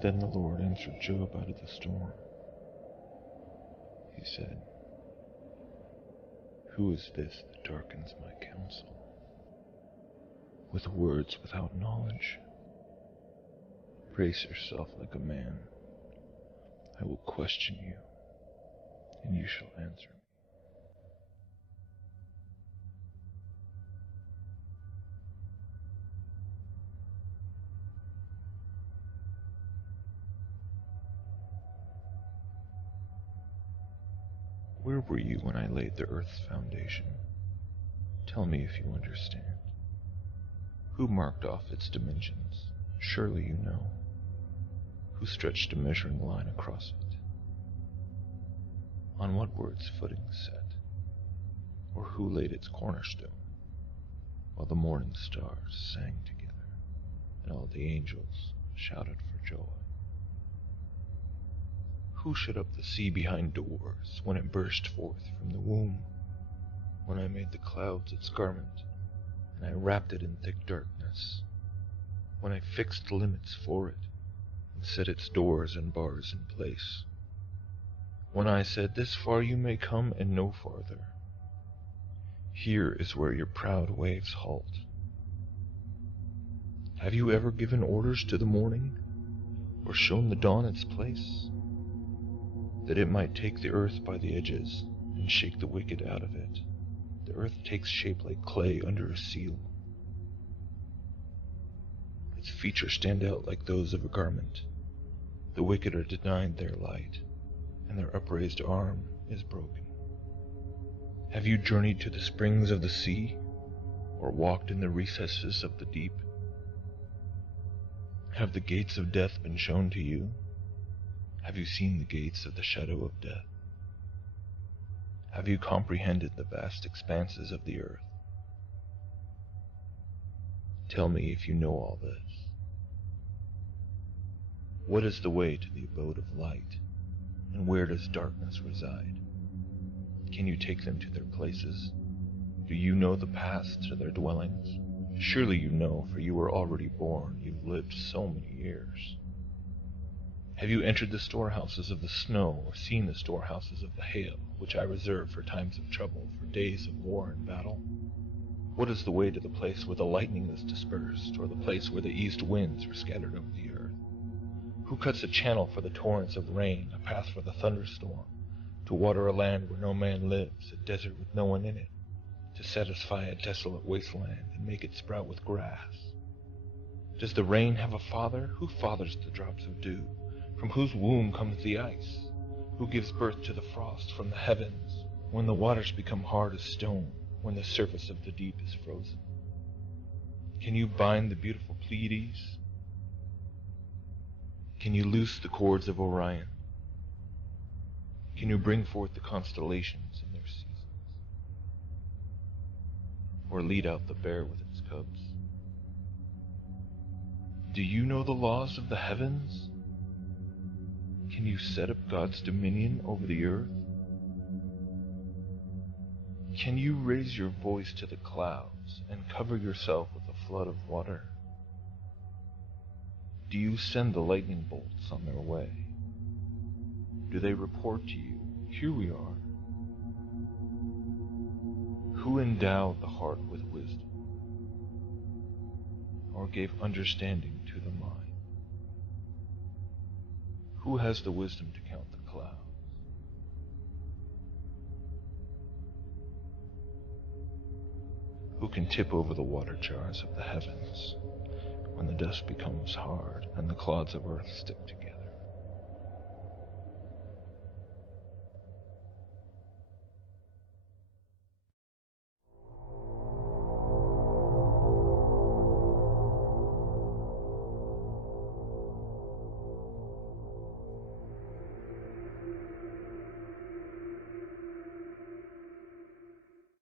Then the Lord answered Job out of the storm. He said, "Who is this that darkens my counsel with words without knowledge? Brace yourself like a man. I will question you, and you shall answer me." Where were you when I laid the earth's foundation? Tell me if you understand. Who marked off its dimensions? Surely you know. Who stretched a measuring line across it? On what were its footings set? Or who laid its cornerstone, while the morning stars sang together, and all the angels shouted for joy? Who shut up the sea behind doors when it burst forth from the womb? When I made the clouds its garment, and I wrapped it in thick darkness? When I fixed limits for it, and set its doors and bars in place? When I said, "This far you may come and no farther. Here is where your proud waves halt." Have you ever given orders to the morning, or shown the dawn its place, that it might take the earth by the edges and shake the wicked out of it? The earth takes shape like clay under a seal. Its features stand out like those of a garment. The wicked are denied their light, and their upraised arm is broken. Have you journeyed to the springs of the sea, or walked in the recesses of the deep? Have the gates of death been shown to you? Have you seen the gates of the shadow of death? Have you comprehended the vast expanses of the earth? Tell me if you know all this. What is the way to the abode of light, and where does darkness reside? Can you take them to their places? Do you know the paths to their dwellings? Surely you know, for you were already born. You've lived so many years. Have you entered the storehouses of the snow, or seen the storehouses of the hail, which I reserve for times of trouble, for days of war and battle? What is the way to the place where the lightning is dispersed, or the place where the east winds are scattered over the earth? Who cuts a channel for the torrents of rain, a path for the thunderstorm, to water a land where no man lives, a desert with no one in it, to satisfy a desolate wasteland and make it sprout with grass? Does the rain have a father? Who fathers the drops of dew? From whose womb comes the ice? Who gives birth to the frost from the heavens, when the waters become hard as stone, when the surface of the deep is frozen? Can you bind the beautiful Pleiades? Can you loose the cords of Orion? Can you bring forth the constellations in their seasons, or lead out the bear with its cubs? Do you know the laws of the heavens? Can you set up God's dominion over the earth? Can you raise your voice to the clouds and cover yourself with a flood of water? Do you send the lightning bolts on their way? Do they report to you, "Here we are"? Who endowed the heart with wisdom, or gave understanding to the mind? Who has the wisdom to count the clouds? Who can tip over the water jars of the heavens when the dust becomes hard and the clods of earth stick together?